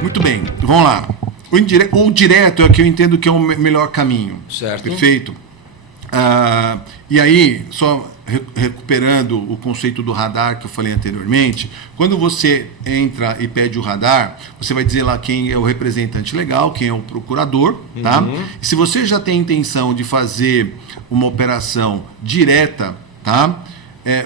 Muito bem, vamos lá. O direto é o que eu entendo que é o melhor caminho. Certo. Perfeito. E aí, só recuperando o conceito do radar que eu falei anteriormente, quando você entra e pede o radar, você vai dizer lá quem é o representante legal, quem é o procurador, tá? E se você já tem intenção de fazer uma operação direta, tá?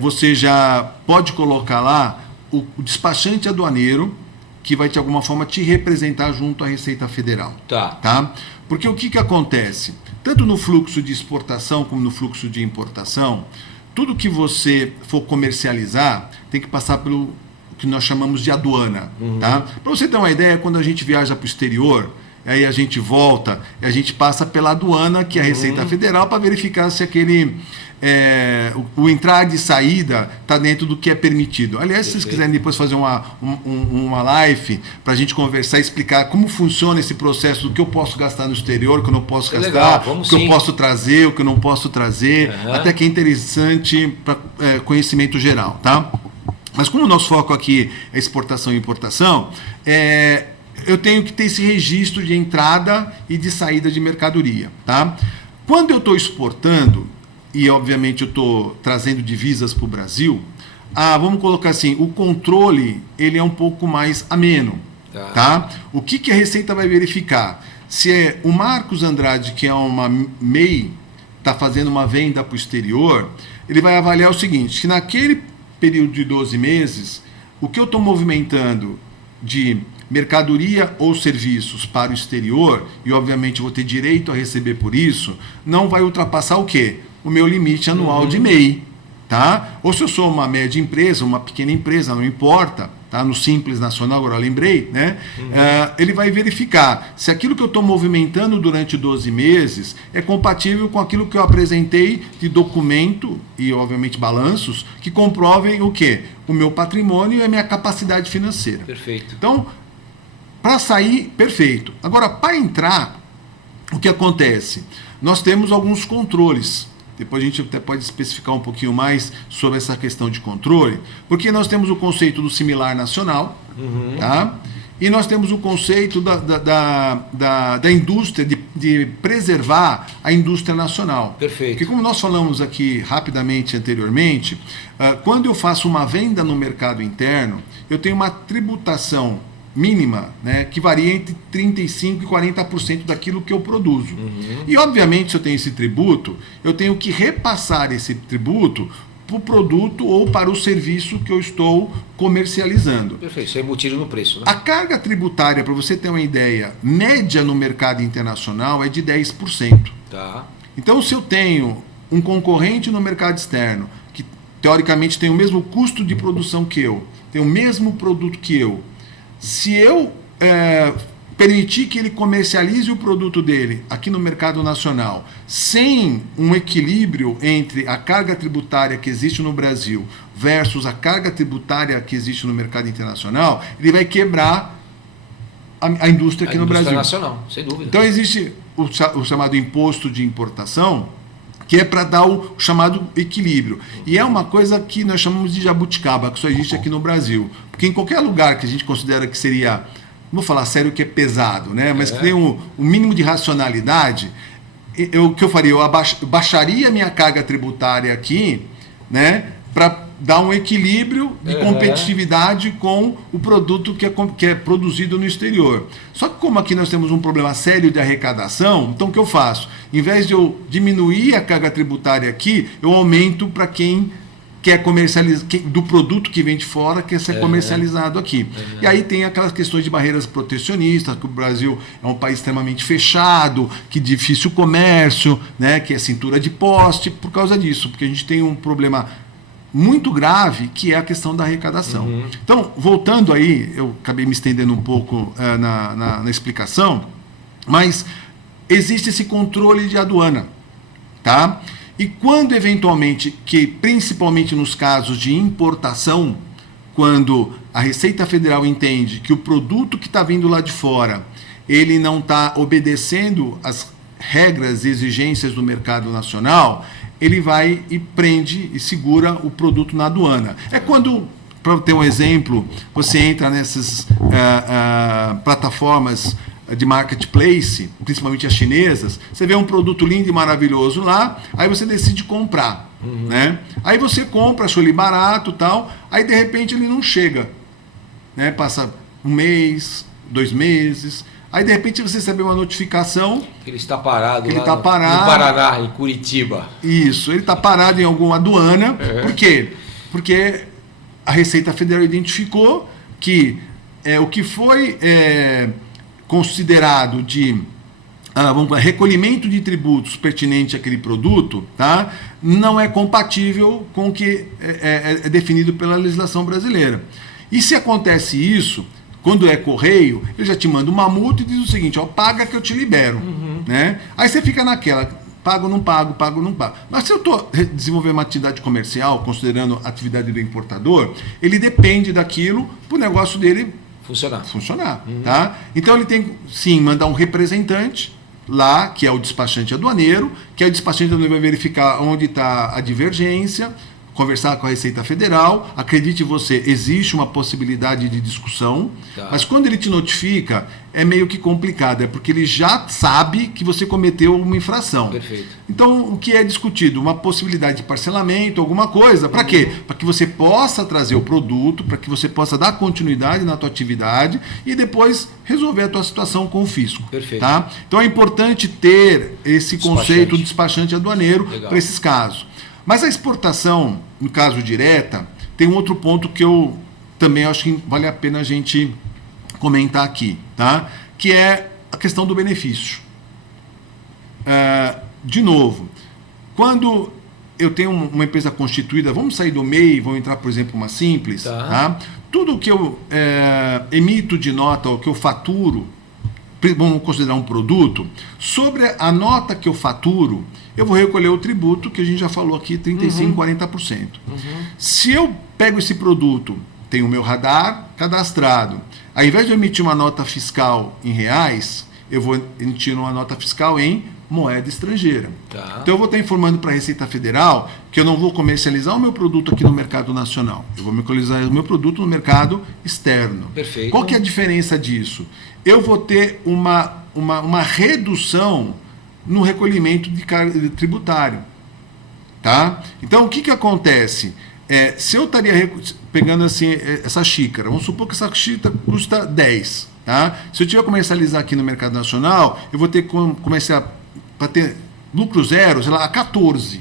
Você já pode colocar lá o despachante aduaneiro, que vai de alguma forma te representar junto à Receita Federal. Tá? Porque o que acontece? Tanto no fluxo de exportação como no fluxo de importação, tudo que você for comercializar tem que passar pelo que nós chamamos de aduana. Tá? Para você ter uma ideia, quando a gente viaja para o exterior, aí a gente volta e a gente passa pela aduana, que é a Receita Federal, para verificar se aquele o entrar e saída está dentro do que é permitido. Aliás, se vocês quiserem depois fazer uma live para a gente conversar e explicar como funciona esse processo do que eu posso gastar no exterior, o que eu não posso gastar, o que eu posso trazer, o que eu não posso trazer, até que é interessante para conhecimento geral. Tá? Mas como o nosso foco aqui é exportação e importação, eu tenho que ter esse registro de entrada e de saída de mercadoria. Tá? Quando eu estou exportando, e obviamente eu estou trazendo divisas para o Brasil, vamos colocar assim, o controle ele é um pouco mais ameno. Tá? O que a Receita vai verificar? Se o Marcos Andrade, que é uma MEI, está fazendo uma venda para o exterior, ele vai avaliar o seguinte, que naquele período de 12 meses, o que eu estou movimentando de mercadoria ou serviços para o exterior, e obviamente vou ter direito a receber por isso, não vai ultrapassar o quê? O meu limite anual de MEI. Tá? Ou se eu sou uma média empresa, uma pequena empresa, não importa, tá? No Simples Nacional, agora eu lembrei, né? Ele vai verificar se aquilo que eu estou movimentando durante 12 meses é compatível com aquilo que eu apresentei de documento e, obviamente, balanços que comprovem o quê? O meu patrimônio e a minha capacidade financeira. Perfeito. Então, para sair, perfeito. Agora, para entrar, o que acontece? Nós temos alguns controles. Depois a gente até pode especificar um pouquinho mais sobre essa questão de controle, porque nós temos o conceito do similar nacional, tá? E nós temos o conceito da indústria, de preservar a indústria nacional. Perfeito. Porque como nós falamos aqui rapidamente anteriormente, quando eu faço uma venda no mercado interno, eu tenho uma tributação mínima, né, que varia entre 35% e 40% daquilo que eu produzo. E, obviamente, se eu tenho esse tributo, eu tenho que repassar esse tributo para o produto ou para o serviço que eu estou comercializando. Perfeito, isso é embutido no preço. Né? A carga tributária, para você ter uma ideia, média no mercado internacional é de 10%. Tá. Então, se eu tenho um concorrente no mercado externo, que teoricamente tem o mesmo custo de produção que eu, tem o mesmo produto que eu, se eu permitir que ele comercialize o produto dele aqui no mercado nacional, sem um equilíbrio entre a carga tributária que existe no Brasil versus a carga tributária que existe no mercado internacional, ele vai quebrar a indústria aqui no Brasil. Nacional, sem dúvida. Então existe o chamado imposto de importação, que é para dar o chamado equilíbrio. E é uma coisa que nós chamamos de jabuticaba, que só existe aqui no Brasil. Porque em qualquer lugar que a gente considera que seria, não vou falar sério que é pesado, né? Mas que tem um mínimo de racionalidade, o que eu faria? Eu baixaria a minha carga tributária aqui, né? Para dar um equilíbrio de competitividade com o produto que é produzido no exterior. Só que como aqui nós temos um problema sério de arrecadação, então o que eu faço? Em vez de eu diminuir a carga tributária aqui, eu aumento para quem quer comercializar, do produto que vem de fora, quer ser comercializado aqui. E aí tem aquelas questões de barreiras protecionistas, que o Brasil é um país extremamente fechado, que difícil comércio, né, que é cintura de poste, por causa disso, porque a gente tem um problema muito grave, que é a questão da arrecadação. Então, voltando aí, eu acabei me estendendo um pouco na explicação, mas existe esse controle de aduana, tá? E quando eventualmente, principalmente nos casos de importação, quando a Receita Federal entende que o produto que está vindo lá de fora, ele não está obedecendo às regras e exigências do mercado nacional, ele vai e prende e segura o produto na aduana. É quando para ter um exemplo, você entra nessas plataformas de marketplace, principalmente as chinesas, você vê um produto lindo e maravilhoso lá, aí você decide comprar. Né? Aí você compra, achou ele barato, tal, aí de repente ele não chega. Né? Passa um mês, 2 meses, aí de repente você recebe uma notificação que ele está parado que ele lá está parado, no Paraná, em Curitiba. Isso, ele está parado em alguma aduana. Por quê? Porque a Receita Federal identificou que o que foi considerado de recolhimento de tributos pertinente àquele produto, tá, não é compatível com o que é definido pela legislação brasileira. E se acontece isso, quando é correio, ele já te manda uma multa e diz o seguinte, ó, paga que eu te libero. Né? Aí você fica naquela, pago, não pago, pago, não pago. Mas se eu estou desenvolvendo uma atividade comercial, considerando a atividade do importador, ele depende daquilo para o negócio dele funcionar. Tá? Então ele tem, sim, mandar um representante lá, que é o despachante aduaneiro, que é o despachante aduaneiro vai verificar onde está a divergência, conversar com a Receita Federal. Acredite você, existe uma possibilidade de discussão, mas quando ele te notifica, é meio que complicado, é porque ele já sabe que você cometeu uma infração. Perfeito. Então, o que é discutido? Uma possibilidade de parcelamento, alguma coisa. Para quê? Para que você possa trazer o produto, para que você possa dar continuidade na tua atividade e depois resolver a tua situação com o fisco. Perfeito. Tá? Então, é importante ter esse conceito de despachante aduaneiro para esses casos. Mas a exportação, no caso direta, tem um outro ponto que eu também acho que vale a pena a gente comentar aqui, tá? Que é a questão do benefício. De novo, quando eu tenho uma empresa constituída, vamos sair do MEI, vamos entrar, por exemplo, uma simples, tá? Tudo que eu emito de nota, ou que eu faturo, vamos considerar um produto, sobre a nota que eu faturo, eu vou recolher o tributo, que a gente já falou aqui, 35%, 40%. Se eu pego esse produto, tenho o meu radar cadastrado, ao invés de eu emitir uma nota fiscal em reais, eu vou emitir uma nota fiscal em moeda estrangeira. Então eu vou estar informando para a Receita Federal que eu não vou comercializar o meu produto aqui no mercado nacional, eu vou comercializar o meu produto no mercado externo. Perfeito. Qual que é a diferença disso? Eu vou ter uma redução no recolhimento de carga tributário. Tá? Então, o que acontece? Se eu estaria pegando assim, essa xícara, vamos supor que essa xícara custa 10. Tá? Se eu tiver comercializar aqui no mercado nacional, eu vou ter que começar para ter lucro zero, sei lá, a 14.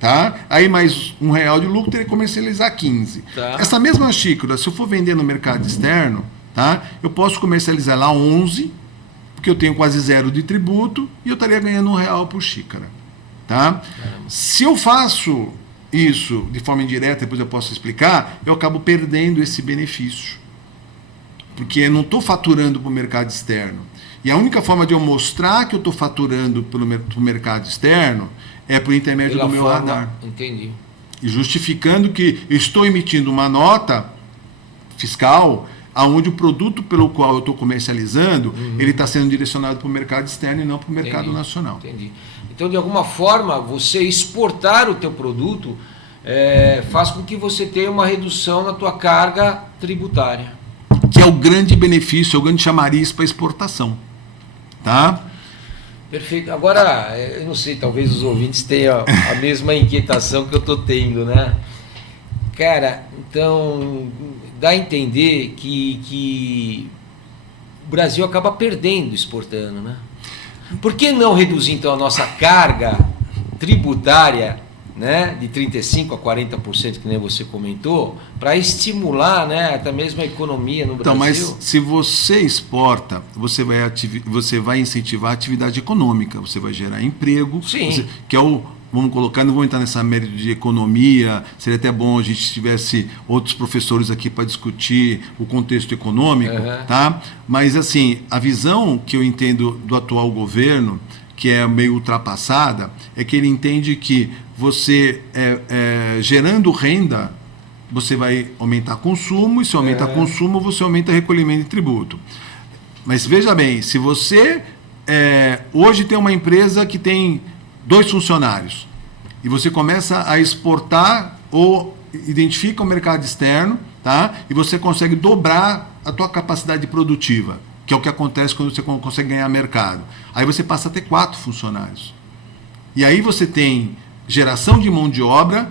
Tá? Aí mais R$1 de lucro, teria que comercializar 15. Tá. Essa mesma xícara, se eu for vender no mercado externo, tá? Eu posso comercializar lá 11, porque eu tenho quase zero de tributo, e eu estaria ganhando R$1 por xícara. Tá? Se eu faço isso de forma indireta, depois eu posso explicar, eu acabo perdendo esse benefício. Porque eu não estou faturando para o mercado externo. E a única forma de eu mostrar que eu estou faturando para o mercado externo é por intermédio do meu radar. Entendi. E justificando que eu estou emitindo uma nota fiscal aonde o produto pelo qual eu estou comercializando, ele está sendo direcionado para o mercado externo e não para o mercado nacional. Entendi. Então, de alguma forma, você exportar o teu produto faz com que você tenha uma redução na tua carga tributária. Que é o grande benefício, é o grande chamariz para exportação. Tá? Perfeito. Agora, eu não sei, talvez os ouvintes tenham a mesma inquietação que eu estou tendo, né? Cara, então, dá a entender que o Brasil acaba perdendo exportando, né? Por que não reduzir, então, a nossa carga tributária, né, de 35% a 40%, que nem você comentou, para estimular, né, até mesmo a economia no Brasil? Então, mas se você exporta, você vai incentivar a atividade econômica, você vai gerar emprego. Sim. Que é o... Vamos colocar, não vou entrar nessa mérito de economia, seria até bom a gente tivesse outros professores aqui para discutir o contexto econômico, tá? Mas, assim, a visão que eu entendo do atual governo, que é meio ultrapassada, é que ele entende que você, gerando renda, você vai aumentar consumo, e se aumenta consumo, você aumenta recolhimento de tributo. Mas veja bem, se você hoje tem uma empresa que tem 2 funcionários, e você começa a exportar ou identifica o mercado externo, tá? E você consegue dobrar a tua capacidade produtiva, que é o que acontece quando você consegue ganhar mercado. Aí você passa a ter 4 funcionários. E aí você tem geração de mão de obra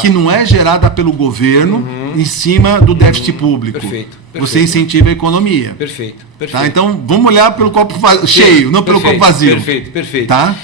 que não é gerada pelo governo em cima do déficit público. Perfeito. Você incentiva a economia. Perfeito. Tá? Então, vamos olhar pelo copo cheio, não pelo copo vazio. Perfeito. Tá?